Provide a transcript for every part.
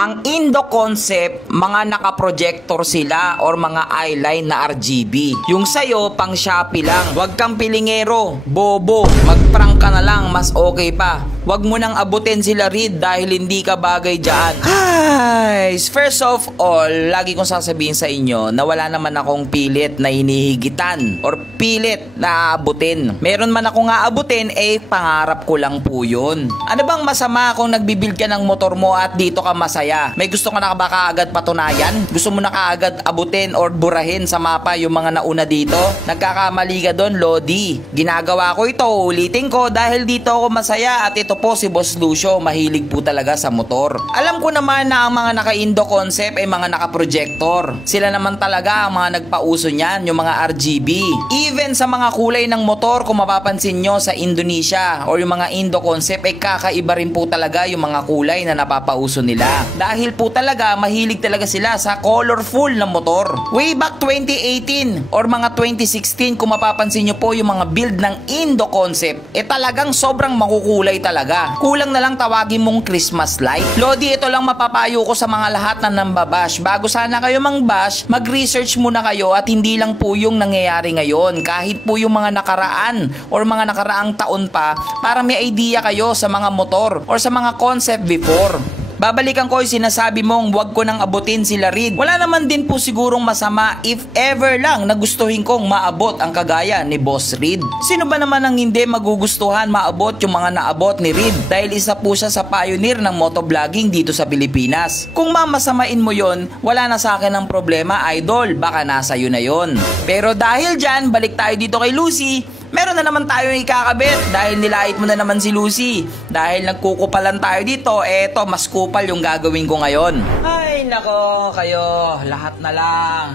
Ang Indo Concept, mga naka-projector sila or mga eyeline na RGB. Yung sayo, pang Shopee lang. Huwag kang pilingero, bobo. Mag-prank ka na lang, mas okay pa. Huwag mo nang abutin sila Reed dahil hindi ka bagay dyan. Guys, first of all, lagi kong sasabihin sa inyo na wala naman akong pilit na hinihigitan or pilit na aabutin. Meron man akong aabutin, pangarap ko lang po yun. Ano bang masama kung nagbibuild ka ng motor mo at dito ka masaya? May gusto ka na ba kaagad patunayan? Gusto mo na kaagad abutin or burahin sa mapa yung mga nauna dito? Nagkakamali ka doon, Lodi. Ginagawa ko ito, ulitin ko dahil dito ako masaya at ito po si Boss Lucio, mahilig po talaga sa motor. Alam ko naman na ang mga naka-Indo Concept ay mga naka-projector. Sila naman talaga ang mga nagpauso niyan, yung mga RGB. Even sa mga kulay ng motor, kung mapapansin nyo sa Indonesia or yung mga Indo Concept, kakaiba rin po talaga yung mga kulay na napapauso nila. Dahil po talaga, mahilig talaga sila sa colorful na motor. Way back 2018 or mga 2016, kung mapapansin nyo po yung mga build ng Indo Concept, talagang sobrang makukulay talaga. Kulang na lang tawagin mong Christmas light. Lodi, ito lang mapapayo ko sa mga lahat na nambabash. Bago sana kayo mang-bash, mag-research muna kayo at hindi lang po yung nangyayari ngayon. Kahit po yung mga nakaraan or mga nakaraang taon pa, para may idea kayo sa mga motor or sa mga concept before. Babalikan ko yung sinasabi mong wag ko nang abutin sila Reed. Wala naman din po sigurong masama if ever lang nagustuhin kong maabot ang kagaya ni Boss Reed. Sino ba naman ang hindi magugustuhan maabot yung mga naabot ni Reed? Dahil isa po siya sa pioneer ng motovlogging dito sa Pilipinas. Kung mamasamain mo yon, wala na sa akin ang problema, idol. Baka nasa iyo na yon. Pero dahil dyan, balik tayo dito kay Lucy. Meron na naman tayo ikakabit dahil nilait mo na naman si Lucy. Dahil nagkukupalan tayo dito, eto mas kupal yung gagawin ko ngayon. Ay nako kayo, lahat na lang.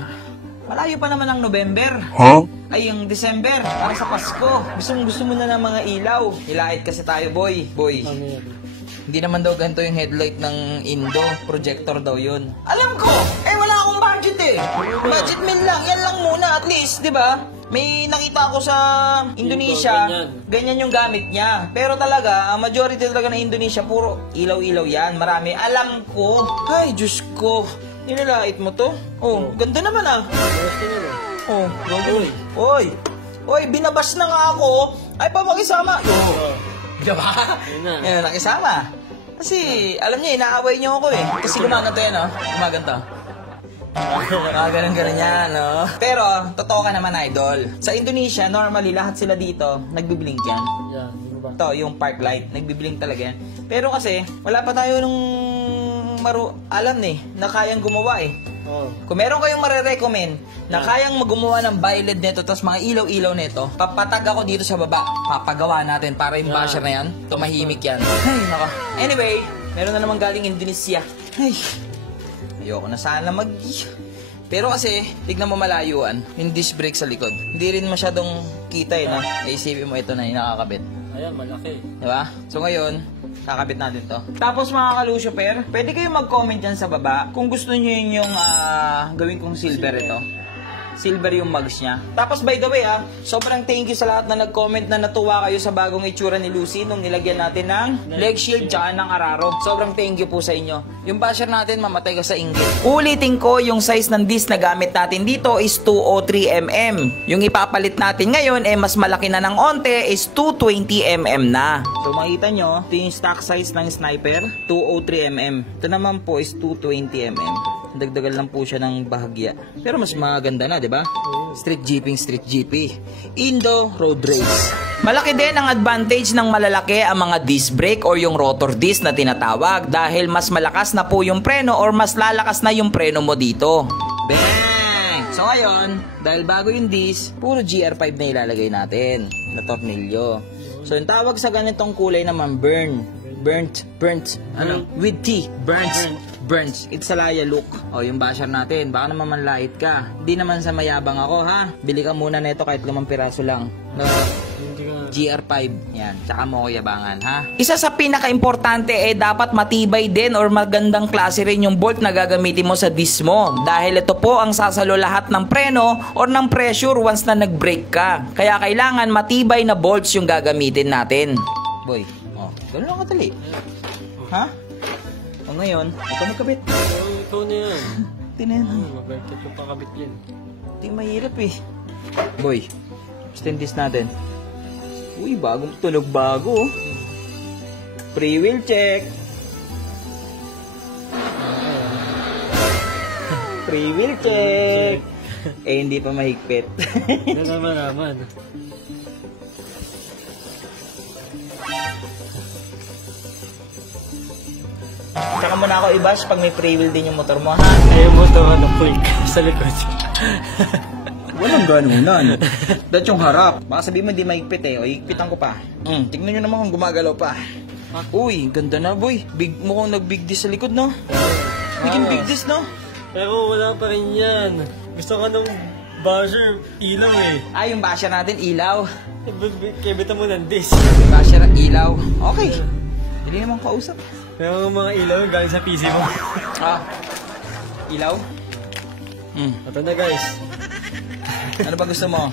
Malayo pa naman ang November. Ay yung December, para sa Pasko. Gusto mo na ng mga ilaw. Nilait kasi tayo boy. Hindi naman daw ganito yung headlight ng Indo. Projector daw yun. Alam ko! Wala akong budget Budget min lang. Yan lang muna at least, di ba? May nakita ako sa Indonesia, ganyan yung gamit niya. Pero talaga, ang majority talaga ng Indonesia, puro ilaw-ilaw yan. Marami. Alam ko. Ay, Diyos ko. Nilalait mo to? Oh, ganda naman Oh, ganda. Oy, binabas na nga ako. Ay, pamakisama. Diba? Yan, nakisama. Kasi, alam niya, inaaway niyo ako Kasi gumaganto yan, Gumaganto. Ganun yan, Pero, totoo ka naman, idol. Sa Indonesia, normally, lahat sila dito, nagbiblink yan. Ito, yung park light, nagbiblink talaga yan. Pero kasi, wala pa tayo nung alam na kayang gumawa Kung meron kayong marirecommend na kayang gumawa ng violet nito tapos mga ilaw-ilaw nito, papatag ako dito sa baba. Papagawa natin para yung basher na yan, tumahimik yan. Ay, nako. Anyway, meron na naman galing Indonesia. Ay, ayoko na sana Pero kasi, tignan mo malayuan, yung disc brake sa likod. Hindi rin masyadong kita Naisipin mo ito na yung nakakabit. Ayan, malaki. Diba? So ngayon, kakabit natin to. Tapos mga kalusyper, pwede kayong mag-comment dyan sa baba kung gusto nyo yung gawin kong silver ito. Silver yung mugs niya. Tapos by the way sobrang thank you sa lahat na nag-comment na natuwa kayo sa bagong itsura ni Lucy nung nilagyan natin ng leg shield tsaka ng araro. Sobrang thank you po sa inyo. Yung basher natin mamatay ka sa inggit. Ulitin ko, yung size ng disc na gamit natin dito is 203mm. Yung ipapalit natin ngayon mas malaki na ng onte is 220mm na. So makita nyo, ito yung stock size ng sniper, 203mm. Ito naman po is 220mm. Dagdagan lang po siya ng bahagya. Pero mas maganda na, di ba? Street jeeping. Indo Road Race. Malaki din ang advantage ng malalaki ang mga disc brake or yung rotor disc na tinatawag dahil mas malakas na po yung preno or mas lalakas na yung preno mo dito. Bang! So ngayon, dahil bago yung disc, puro GR5 na ilalagay natin na tornilyo. So yung tawag sa ganitong kulay naman burnt. With T. Burnt. It's a laya look. Yung basher natin. Baka naman manlait ka. Hindi naman sa mayabang ako, Bili ka muna nito kahit 5 piraso lang. GR5. Yan. Tsaka mo ko yabangan, Isa sa pinaka-importante dapat matibay din or magandang klase rin yung bolt na gagamitin mo sa disc mo. Dahil ito po ang sasalo lahat ng preno or ng pressure once na nag-brake ka. Kaya kailangan matibay na bolts yung gagamitin natin. Boy, ganun lang kadali. O ngayon, ikaw magkabit. Ikaw na yan. Tinan. Mabait ko pakabit yan. Hindi mahirap eh. Boy, extend this natin. Uy, bagong tunog bago. Oh. Free wheel check. Free wheel check. Eh, hindi pa mahigpit. Naman. Tsaka mo na ako i-bash pag may free wheel din yung motor mo, ha? Ayaw mo ito, click sa likod. Walang ganunan. That's yung harap. Baka sabihin mo hindi mahigpit eh. O, higpitan ko pa. Tignan nyo naman kung gumagalaw pa. Uy, ganda na, boy. Big mo kung nag-big dis sa likod, no? Biging big dis, no? Pero wala pa rin yan. Gusto ko nung basher, ilaw eh. Yung basher natin, ilaw. Kebita mo ng dis. Basher, ilaw. Okay. Hindi naman kausap. Pero mga ilaw galing sa PC mo. Ilaw? Ito na guys. Ano ba gusto mo?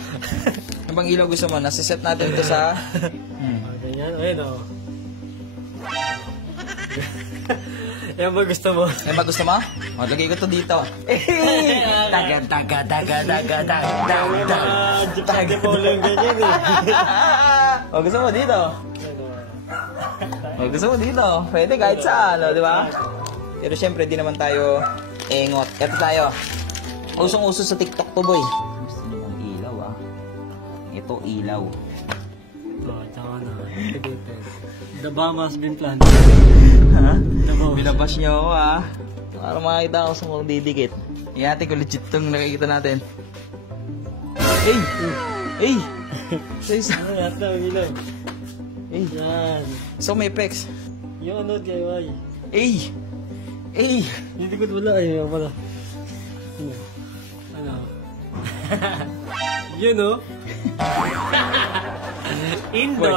Ano bang ilaw gusto mo? Nasiset natin ito sa... Ganyan, ayun o. Yan ba gusto mo? Ano ba gusto mo? Lagay ko ito dito. Taga. Taga po lang ganyan eh. Gusto mo dito? Gusto mo dito? Pwede kahit saan, di ba? Pero syempre, di naman tayo engot. Ito tayo. Usong-uso sa TikTok to, boy. Gusto niyo ang ilaw, Ito, ilaw. Tsaka na. The bomb has been planted. Ha? bomb. Binabash niyo ako, Para makakita ako sa mga didikit. Iyate ko legit itong nakikita natin. Hey! Ano lahat na, ilaw. Hey! Yan. So may pecs. Yung ano, DIY. Hey! Hindi ko wala. Ayun, wala. Ano? Yun o. Indo.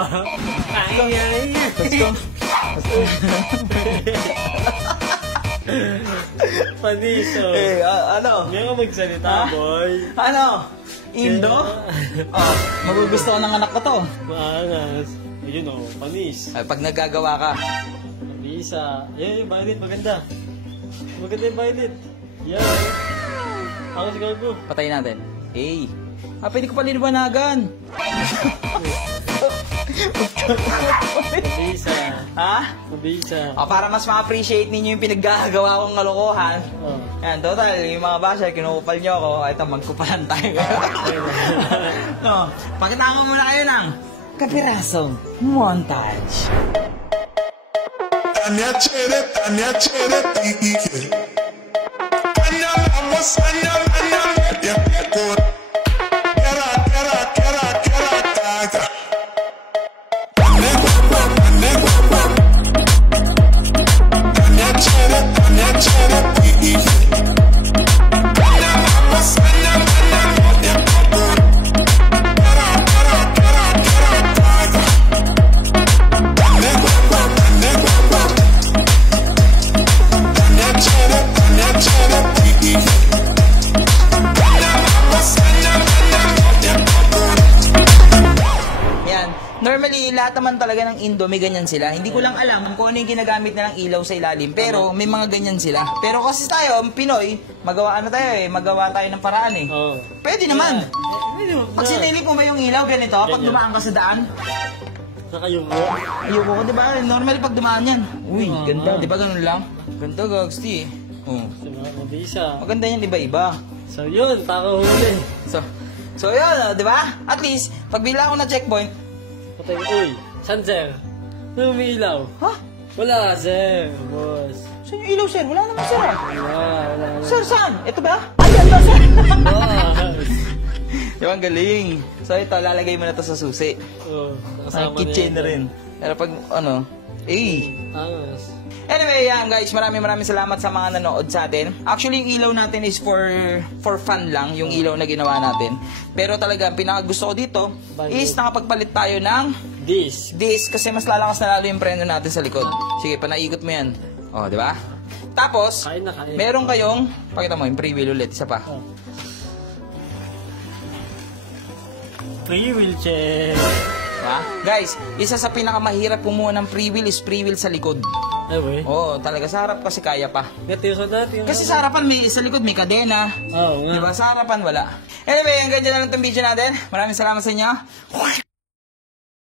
Ay. Paniso. Ano? Ngayon ka magsalita, boy. Ano? Indo? Magugusto ko ng anak ko to. Maanas. Ayun o, panis. Pag nagagawa ka. Bisa. Yan yung violet, maganda. Maganda yung violet. Yan. Ako si Gago. Patayin natin. Hey! Pwede ko pa liniwanagan. Mabisa. Ha? Mabisa. Para mas ma-appreciate ninyo yung pinaggagawa kong kalokohan. Yan, total, yung mga basher, kinukupal nyo ako. Ito, magkupalan tayo. Pakitaan mo muna kayo ng kapirasong montage. Tanya chere, tiki. Tanya lamos, tanya, ya kekor. Kera, taga. Tanya chere, tiki. Tanya lamos, tanya, ya kekor. Kera, taga. Normally, lahat naman talaga ng Indo, may ganyan sila. Hindi ko lang alam kung ano yung ginagamit nilang ilaw sa ilalim. Pero may mga ganyan sila. Pero kasi tayo, Pinoy, magawa tayo ng paraan eh. Pwede naman. Pag sinilip mo may yung ilaw, ganito, pag dumaan ka sa daan. Saka yung Ayoko ko, di ba? Normally pag dumaan yan. Uy, ganda. Di ba ganun lang? Ganda, Gagsti. Mabisa. Maganda yan, iba-iba. So yun, taka huli. So yun, di ba? At least, pag bila ako na checkpoint, Patay, uy, saan sir? Ano may ilaw? ha? Wala, sir, boss. Saan yung ilaw, sir? Wala naman, sir. Wala. Sir, saan? Ito ba? Ayan ba, sir? Boss. Yung ang galing. So ito, lalagay mo na to sa susi. Sa Kasama kitchen na rin. Pero pag, Ayos. Anyway, yan guys, maraming salamat sa mga nanood sa atin. Actually, yung ilaw natin is for fun lang, yung ilaw na ginawa natin. Pero talaga, ang pinakagusto ko dito is nakapagpalit tayo ng This. kasi mas lalakas na lalo yung preno natin sa likod. Sige, panaikot mo yan. O, di ba? Tapos, Kain. meron kayong, pakita mo, yung free wheel ulit, isa pa. Free wheelchair. Diba? Guys, isa sa pinakamahirap kumuha ng free wheel is free wheel sa likod. Ay, boy. Oo, talaga sa harap kasi kaya pa. Dati yung sa dati. Kasi sa harapan may sa likod may kadena. Oo nga. Diba? Sa harapan wala. Anyway, hanggang dyan na lang itong video natin. Maraming salamat sa inyo.